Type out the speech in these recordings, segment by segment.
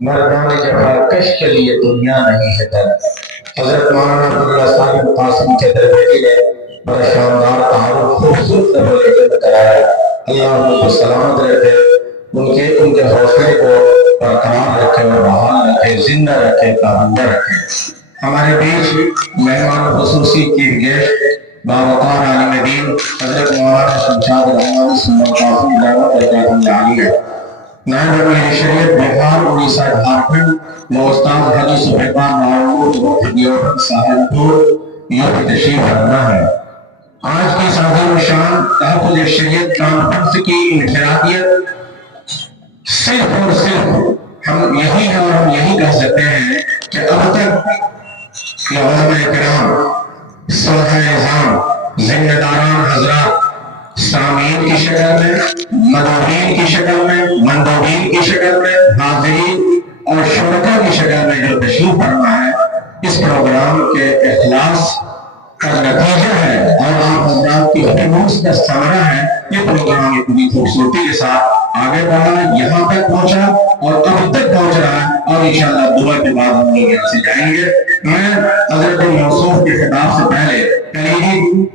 مردان جفا کش کے لیے دنیا نہیں ہے در۔ حضرت مولانا عبداللہ صاحب قاسم کے درویشی نے بڑا شاندار تعارف خوبصورت لفظ کرایا۔ اللہ ان کو سلامت رکھے، ان کے حوصلے کو برقرار رکھے اور بحال رکھے، زندہ رکھے، کابندہ رکھے۔ ہمارے بیچ مہمان خصوصی چیف گیسٹ باوقار عالم دین حضرت مولانا شمشاد رحمانی سنت قاسم دعوت برکاتہ عالیہ، نائب امیر شریعت بہار اڑیسہ جھارکھنڈ استاد حدیث و حکمت محمود دیوبند سہارنپور یہ تشریف فرما ہے۔ آج کی سازی شان تحفظ شریعت کانفرنس کی انفرادیت صرف اور صرف ہم یہی کہہ سکتے ہیں کہ اب تک علماء کرام، صلحہ نظام، ذمہ داران حضرات سامعین کی شکل میں، مدعوین کی شکل میں، مندوبین کی شکل میں، حاضرین اور شرکاء کی شکل میں جو تشریف فرما ہے، اس پروگرام کے اخلاص کا نتیجہ ہے اور آپ حضرات کی خلوص کا ثمرہ ہے۔ یہ پروگرام اتنی خوبصورتی کے ساتھ آگے بڑھا، یہاں تک پہنچا اور اب تک پہنچ رہا ہے، اور انشاءاللہ دعا کے بعد ہم لوگ یہاں سے جائیں گے۔ میں حضرت موصوف کے خطاب سے پہلے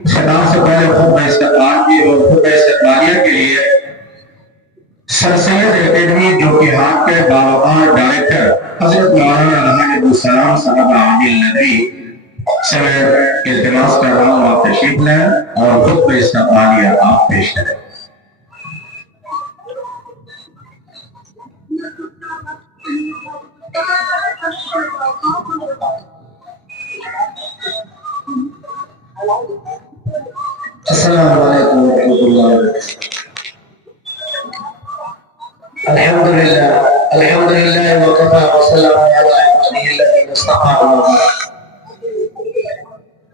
خطبہ استقبالیہ کے لیے سر سید اکیڈمی جو کہ آپ کے باوقار ڈائریکٹر حضرت مولانا رحمت عبدالسلام صاحب عامل ندوی سے میں التماس کر رہا ہوں آپ تشریف لیں اور خطبہ استقبالیہ آپ پیش کریں۔ السلام علیکم ورحمۃ اللہ وبرکاتہ۔ الحمدللہ وکفی وسلام علی عبادہ الذین اصطفی۔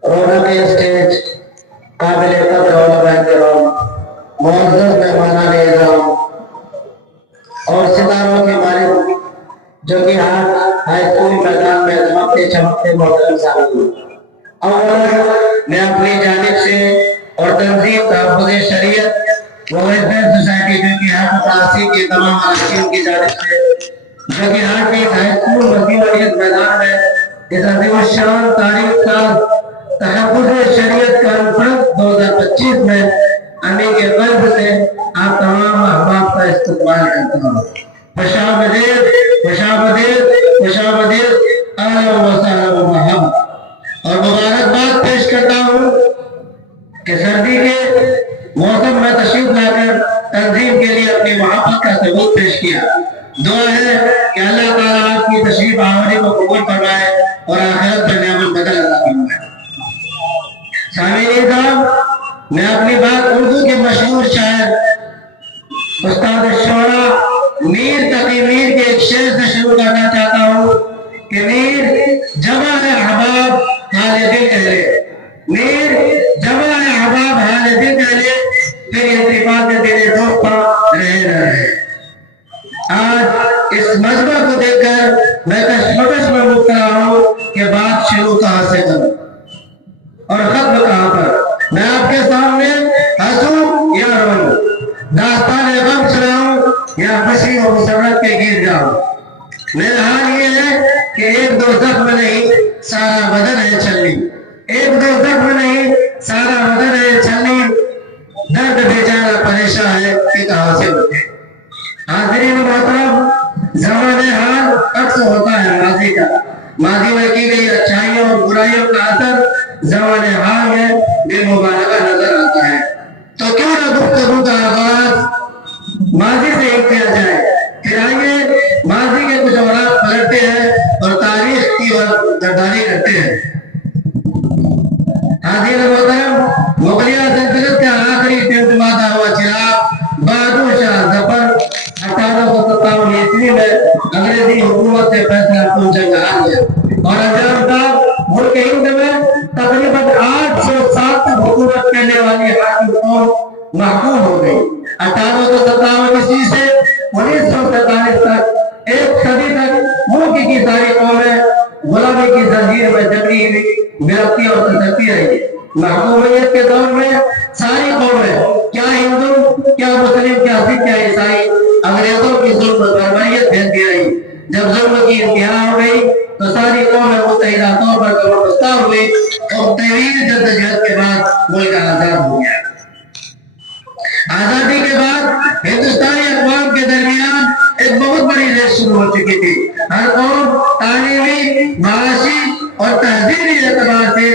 رونق اسٹیج، قابل قدر علماء کرام، معزز مہمانان اعظام اور ستاروں کے مالک جو کہ ہائی اسکول میدان میں چمکتے چمکتے محترم سامعین، اولا میں اپنی جانب سے اور تنظیم تحفظ شریعت و ویلفیئر سوسائٹی جو کہ متاثر کے تمام اراکین کی جانب سے جو کہ ہائی اسکول وسیم الیت میدان میں اس عظیم الشان تاریخ کا تحفظ شریعت کانفرنس 2025 میں امی کے قلب سے آپ تمام احباب کا استقبال کرتا ہوں۔ خوشامدید خوشامدید خوشامدید، اہلا و سہلا و مرحبا، اور مبارکباد پیش کرتا ہوں کہ سردی کے موسم میں تشریف لا کر تنظیم کے لیے اپنی محبت کا ثبوت پیش کیا۔ دعا ہے کہ اللہ تعالیٰ آپ کی تشریف آوری کو قبول فرمائے اور آخرت میں نعمت بدل عطا فرمائے۔ سامعین صاحب، میں اپنی بات اردو کے مشہور شاعر استاد الشعراء میر تقی میر کے ایک شعر سے شروع کرنا چاہتا ہوں کہ میر جمع ہے احباب حال دل اہلے، میر جمع ہے احباب حال دل اہلے، پھر اتفاق دل دوستاں رہے نہ رہے۔ آج اس مجمع کو دیکھ کر میں کشمکش میں مبتلا ہوں کہ بات شروع کہاں سے کروں اور ختم کہاں پر۔ میں آپ کے سامنے ہنسوں یا روں، داستان غم سناؤں یا خوشی و مسرت کے گیت جاؤں۔ میرا حال یہ ہے کہ ایک دو زخم نہیں سارا بدن ہے چھلنی، ایک دو زخم نہیں سارا بدن ہے چھلنی، درد بیچارہ پریشان ہے کہ کہاں سے اٹھے۔ حاضرین محترم، زمان حال عکس ہوتا ہے ماضی کا، ماضی میں کی گئی اچھائیوں اور برائیوں کا اثر زمان حال میں بالمبالغہ نظر آتا ہے۔ تو کیوں نہ گفتگو کا آغاز ماضی سے ہی کیا جائے۔ پھر آئیے ماضی کے کچھ اوراق پلٹتے ہیں اور تاریخ کی گردانی کرتے ہیں۔ حاضرین محترم، مغلیہ سلطنت کا آخری ٹمٹماتا ہوا چراغ بہادر شاہ ظفر 1857 عیسوی میں انگریزی حکومت سے فیصلہ کن جنگ ہار گیا اور انجام صاحب ملک ہند میں تقریباً 807 تک حکومت کرنے والی حاکم قوم محکوم ہو گئی۔ 1857 عیسوی سے 1947 تک ایک صدی تک ملک کی ساری قومیں غلامی کی زنجیر میں جکڑی ہوئی گرفتی اور تشدد رہی۔ محکومیت کے دور میں ساری قومیں، کیا ہندو، کیا مسلم، کیا سکھ، کیا عیسائی، انگریزوں کی ظلم و بربریت جھیلتی رہی۔ جب ظلم کی انتہا ہو گئی تو ساری قومیں متحدہ طور پر گروہ ہوئی اور طویل جدوجہد کے بعد ملک آزاد ہو گیا۔ آزادی کے بعد ہندوستانی اقوام کے درمیان ایک بہت بڑی ریس شروع ہو چکی تھی۔ ہر قوم تعلیمی، معاشی اور تہذیبی اعتبار سے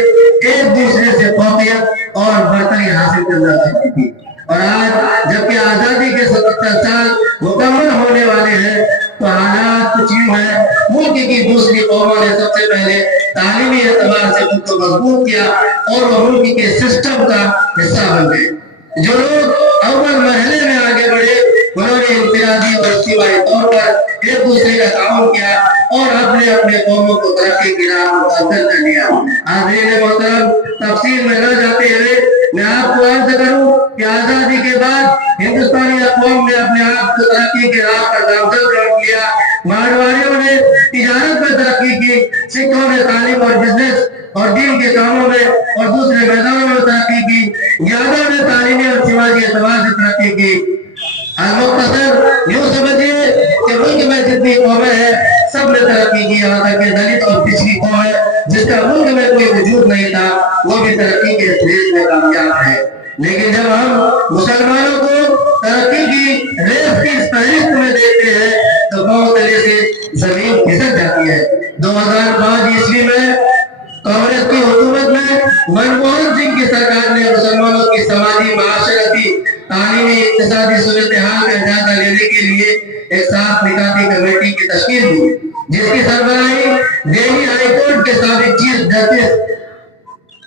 ایک دوسرے سے فوقیت اور برتری حاصل کرنا چاہتی تھی، اور آج جبکہ آزادی کے 77 سال مکمل ہونے والے ہیں تو حالات کچھ یوں ہیں۔ ملک کی دوسری قوموں نے سب سے پہلے تعلیمی اعتبار سے خود کو مضبوط کیا اور وہ ملک کے سسٹم کا حصہ بن گئے۔ جو لوگ اول مرحلے میں آگے بڑھے انہوں نے انفرادی اور اجتماعی طور پر ایک دوسرے کا تعاون کیا اور اپنے اپنے قوموں کو ترقی کی راہ منتقل کر لیا۔ حاضرین محترم، تفصیل میں نہ جاتے ہوئے میں آپ کو عرض کروں کہ آزادی کے بعد ہندوستانی اقوام نے اپنے آپ کو ترقی کے راہ پر گامزن کر لیا۔ مارواڑیوں نے تجارت میں ترقی کی، سکھوں نے تعلیم اور بزنس اور دین کے کاموں میں اور دوسرے میدانوں میں ترقی کی، یادوں نے تعلیمی اور سماجی اعتبار سے ترقی کی۔ مختصر یوں سمجھیے کہ ملک میں جتنی قومیں ہیں سب نے ترقی کی، یہاں تک کہ دلت اور پچھلی قوم ہے جس کا ملک میں کوئی وجود نہیں تھا وہ بھی ترقی کے اس ریس میں کامیاب ہے۔ لیکن جب ہم مسلمانوں کو ترقی کی ریس کی فہرست میں دیکھتے ہیں تو بہت طرح سے زمین کھسک جاتی ہے۔ 2005 عیسوی میں کانگریس کی حکومت میں منموہن سنگھ کی سرکار نے مسلمانوں کی سماجی، معاشرتی، تعلیمی، اقتصادی صورتحال کا جائزہ لینے کے لیے ایک ساتھ نکاتی کمیٹی کی تشکیل دی، جس کی سربراہی دہلی ہائی کورٹ کے سابق چیف جسٹس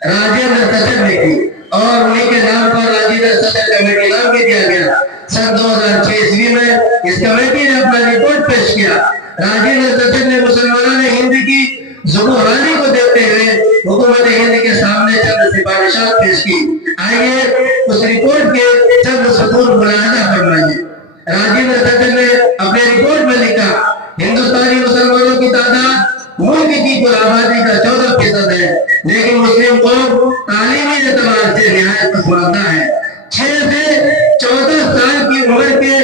راجندر سچر نے کی اور انہیں کے نام پر راجندر سچر کمیٹی نام بھی دیا گیا۔ سن 2006 عیسوی میں اس کمیٹی نے اپنا رپورٹ پیش کیا۔ راجندر سچر نے مسلمانوں نے ہند کی ظہورانی کو دیکھتے ہوئے حکومت ہند کے سامنے چند سفارشات پیش کی۔ آئیے اس رپورٹ کے چند سطور ملاحظہ فرمائیے۔ راجندر سچر نے اپنے رپورٹ میں لکھا، ہندوستانی مسلمانوں کی تعداد ملک کی کل آبادی کا 14% ہے، لیکن مسلم قوم تعلیمی اعتبار سے نہایت پسماندہ ہے۔ 6 سے 14 سال کی عمر کے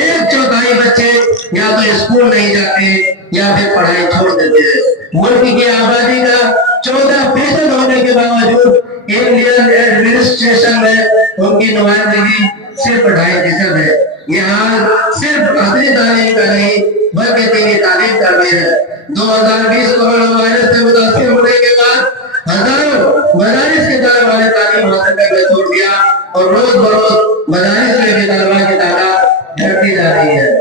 1/4 بچے یا تو اسکول نہیں جاتے یا پھر پڑھائی چھوڑ دیتے ہیں۔ ملک کی آبادی کا 14% ہونے کے باوجود انڈین ایڈمنسٹریشن میں ان کی نمائندگی صرف 2.5% ہے۔ یہ حال صرف ادنی تعلیم کا نہیں بلکہ دینی تعلیم کا بھی ہے۔ 2020 کورونا وائرس سے متاثر ہونے کے بعد ہزاروں مدارس کے طالب علم تعلیم حاصل کرنا چھوڑ دیا اور روز بروز مدارس میں بھی طلباء کی تعداد بڑھتی جا رہی ہے۔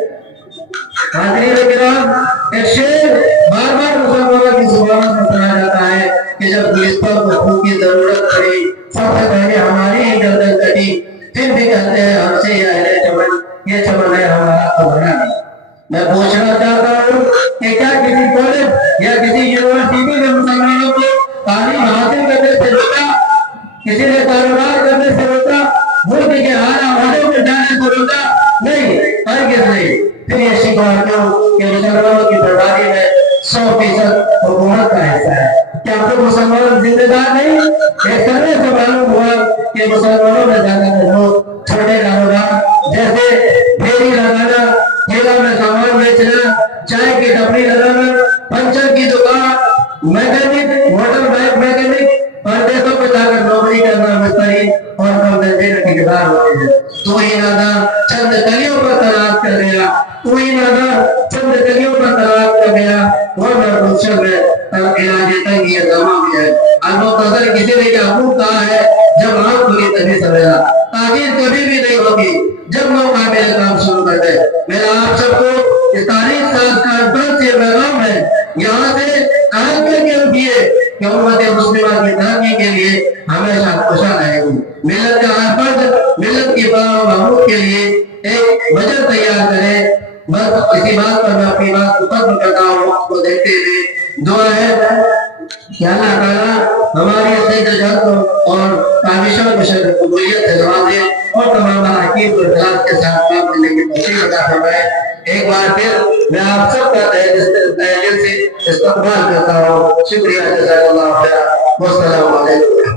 حاضرین کرام، ایک شعر بار بار مسلمانوں کی زبانوں سے سنا جاتا ہے کہ جب گلستوں کو خون کی ضرورت پڑی سب سے پہلے ہماری ہی گردن کٹی، پھر بھی کہتے ہیں ہم سے یہ اہل چمن، یہ چمن ہے ہمارا تو بھرا نہیں۔ میں پوچھنا چاہتا ہوں کہ کیا کسی کالج یا کسی یونیورسٹی میں مسلمانوں کو تعلیم حاصل کرنے سے روکا؟ کسی نے کاروبار کرنے سے روکا؟ ملک کے اعلیٰ عہدوں میں جانے کو روکا؟ نہیں، ہرگز نہیں۔ پھر یہ شکوہ کیوں کہ مسلمانوں کی بربادی میں 100% حکومت کا حصہ ہے؟ کیا پھر مسلمان ذمہ دار نہیں؟ ایک سروے سے معلوم ہوا کہ مسلمانوں میں زیادہ تر لوگ چھوٹے کاروبار جیسے ٹھیلی لگانا، ٹھیلا میں سامان بیچنا، چائے کی ٹپری لگانا، پنچر کی دکان، میکینک، موٹر بائک میکینک، پردیسوں پہ جا کر نوکری کرنا مستری اور کم درجے کا ٹھیکیدار ہوتے ہیں۔ تو ہی نادا چند گلیوں پر طلاق کر گیا، تو ہی نادا چند گلیوں پر طلاق کر گیا، ورنہ منشر میں علاج تنگی ادامہ بھی ہے۔ المختصر کسی نے کیا خوب کہا ہے، جب آنکھ کھلی تبھی سویرا۔ تاخیر کبھی بھی نہیں ہوگی جب موقع میرے کام شروع کر دے۔ میرا آپ سب کو اس تاریخ ساز کانفرنس سے پیغام ہے، یہاں سے کام کر کے اٹھیے کہ امت مسلمہ کی ترقی کے لیے ہمیشہ کوشاں رہے گی۔ ملت کا ہر فرد ملت کی فلاح و بہبود کے لیے ایک بجٹ تیار کرے۔ بس اسی بات پر میں اپنی بات کو ختم کرتا ہوں۔ وقت کو دیکھتے ہوئے دعا ہے کہ اللہ تعالیٰ ہماری جدوجہد اور کاوشوں کو شرف قبولیت سے نوازے اور تمام حقیق کو اخلاص کے ساتھ کام کرنے کی توفیق عطا فرمائے۔ ایک بار پھر میں آپ سب کا تہہ دل سے استقبال کرتا ہوں۔ شکریہ، جزاک اللہ خیر، والسلام علیکم۔